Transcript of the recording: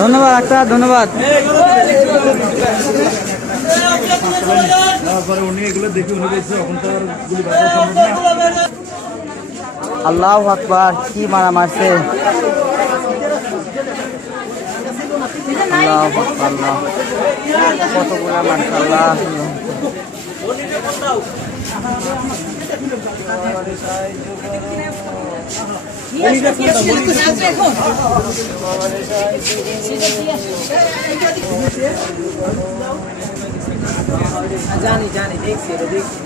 ধন্যবাদ ডাক্তার, ধন্যবাদ। আল্লাহু আকবার, কি মারা মারছে। আল্লাহু আকবার, আল্লাহ কতগুলা মারছে। আল্লাহ জানি জানি দেখছি দেখছি